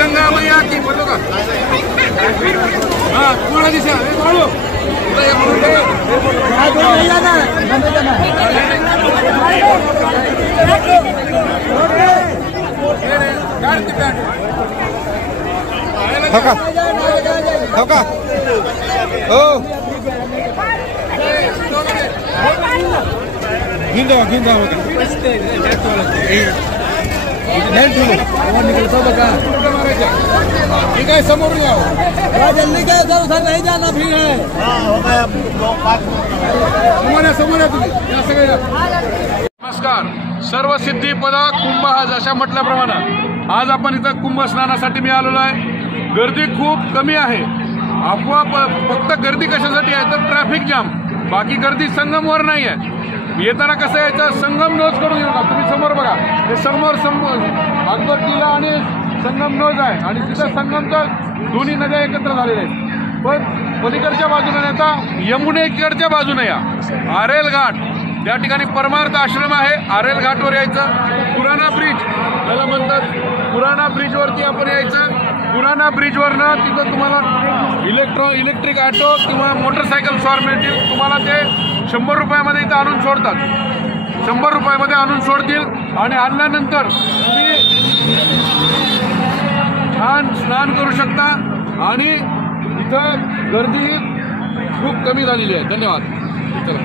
गंगा मैया की बोलो का हाँ पूरा दिशा बोलो नहीं जाना धोका हो गिंदा ठीक है समोर जाओ जल्दी क्या सर उधर नहीं जाना भी है समोर नमस्कार सर्व सिद्धी पदा कुंभ आज अशा म्हटल्याप्रमाणे आज आपण इथं कुंभ स्नानासाठी मी आलेलो आहे। गर्दी खूप कमी आहे। अफवा फक्त गर्दी कशासाठी आहे तर ट्रॅफिक जाम, बाकी गर्दी संगमवर नाही आहे। येताना कसं यायचं संगम नोज कडून येऊ नका। तुम्ही समोर बघा हे समोर अकबर किल्ला आणि संगम नोज आहे आणि तिथं संगमच्या दोन्ही नद्या एकत्र झालेल्या आहेत। पण पलीकडच्या बाजूने आता यमुनेकडच्या बाजूने या आरेल घाट त्या ठिकाणी परमार्थ आश्रम आहे। आरेल घाटवर यायचं। पुराणा ब्रिज त्याला म्हणतात, पुराणा ब्रिजवरती आपण यायचं। पुराणा ब्रिजवरनं तिथं तुम्हाला इलेक्ट्रिक ऑटो किंवा मोटरसायकल स्वार मिळतील। तुम्हाला ते 100 रुपयामध्ये इथं आणून सोडतात। 100 रुपयामध्ये आणून सोडतील आणि आणल्यानंतर तुम्ही छान स्नान करू शकता आणि इथं गर्दी खूप कमी झालेली आहे। धन्यवाद। चला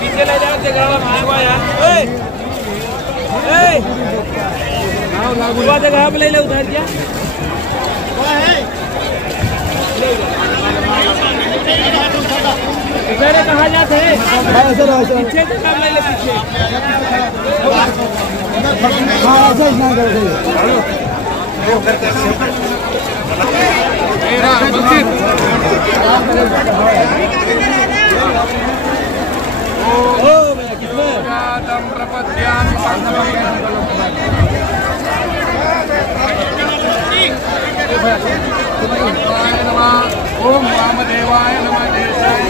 पीछे ले जाओ जगह भागवा यार जगह पे ले ले उधर क्या इधर कहाँ जाते हैं पीछे से काम ले ले पीछे ओम वामदेवाय नमः देशाय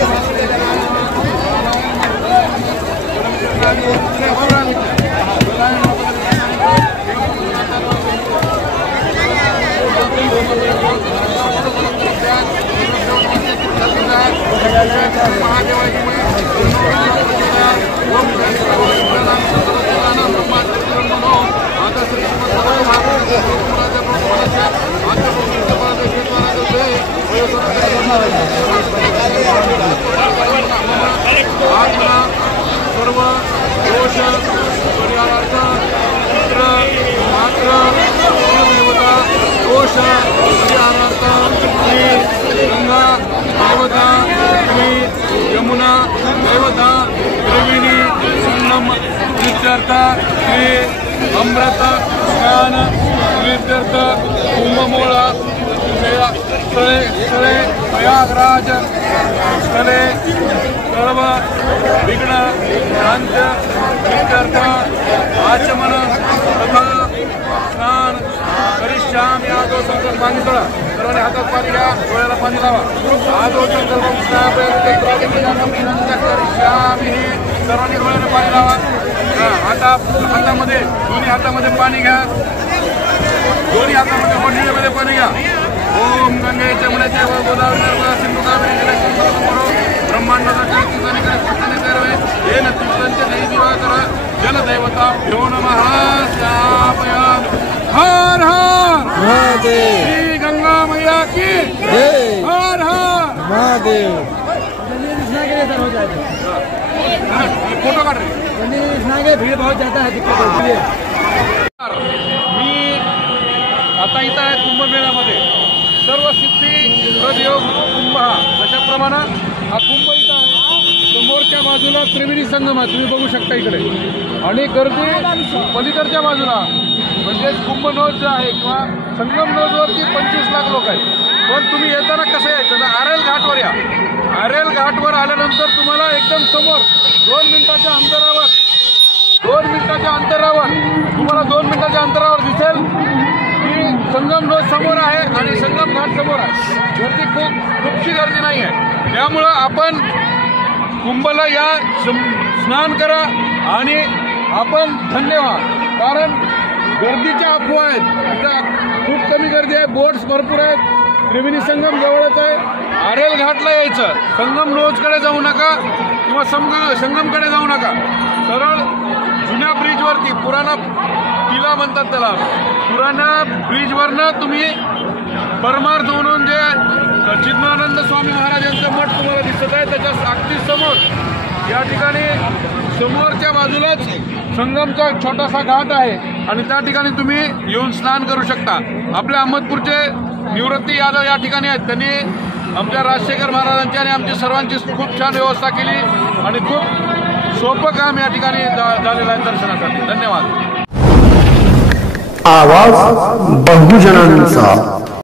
सर्व दोष परिहारार्थ सिद्धार्थ श्री अमृत स्नान तीर्थ कुंभमोळा स्थळे प्रयागराज स्थळे सर्व विघ्न शांत तीर्थ आचमन तथा स्नान करिष्यामि। आदो संकल्प पाणी सोडा, सर्वांनी हातात पाणी घ्या, डोळ्याला पाणी लावा। आदो संकल्प करिष्यामि, सर्वांनी डोळ्याला पाणी लावा। हातामध्ये दोन्ही हातामध्ये पाणी घ्या, दोन्ही हातामध्ये वडिलेमध्ये पाणी घ्या। ओम गंगे जमुने चैव गोदावरी नर्मदा सिंधु कावेरी जलेस्मिन् ब्रह्मांडाच्या तीर्थाने सर्वे येन तीर्थांचे दैदिवाकर जलदैवताभ्यो नमः। स्थापयामि। हर हर महादेव। श्री गंगा मैया की जय। हर हर महादेव। फोटो काढ रहे, भीड़ बहुत ज्यादा है, दिक्कत होती है। मी आता इथं आहे कुंभमेळ्यामध्ये सर्व सिद्धी प्रयोग कुंभ हा अशाप्रमाणे हा कुंभ इथं आहे। समोरच्या बाजूला त्रिवेणी संगम आहे, तुम्ही बघू शकता इकडे, आणि गर्दी पलीकडच्या बाजूला म्हणजे कुंभ नोज जो आहे किंवा संगम नोजवरती 25 लाख लोक आहेत। पण तुम्ही येताना कसं यायचं तर आरेल घाटवर या। आरेल घाटवर आल्यानंतर तुम्हाला एकदम समोर 2 मिनिटाच्या अंतरावर तुम्हाला 2 मिनिटाच्या अंतरावर दिसेल की संगम नोज समोर आहे आणि संगम घाट समोर आहे। गर्दी खूपशी गर्दी नाही आहे, त्यामुळं आपण कुंभला या, स्नान करा आणि आपण धन्य व्हा। कारण गर्दीच्या अफवा आहेत, इथं खूप कमी गर्दी आहे, बोट्स भरपूर आहेत, त्रिवेणी संगम जवळच आहे। आरेल घाटला यायचं, संगम नोजकडे जाऊ नका किंवा संगमकडे जाऊ नका, सरळ जुन्या ब्रिजवरती, पुराणा किल्ला म्हणतात त्याला, पुराणा ब्रिजवरनं तुम्ही परमार्थ म्हणून जे चिन्मानंद स्वामी महाराजांचं मठ तुम्हाला दिसत आहे त्याच्या अगदी समोर या ठिकाणी समोरच्या बाजूलाच संगमचा छोटासा घाट आहे आणि त्या ठिकाणी तुम्ही येऊन स्नान करू शकता। आपल्या अहमदपूरचे निवृत्ती यादव या ठिकाणी आहेत, त्यांनी आमच्या राजशेखर महाराजांची आणि आमची सर्वांची खूप छान व्यवस्था केली आणि खूप सोपं काम या ठिकाणी झालेलं आहे दर्शनासाठी। धन्यवाद। आवाज बहुजनांचा।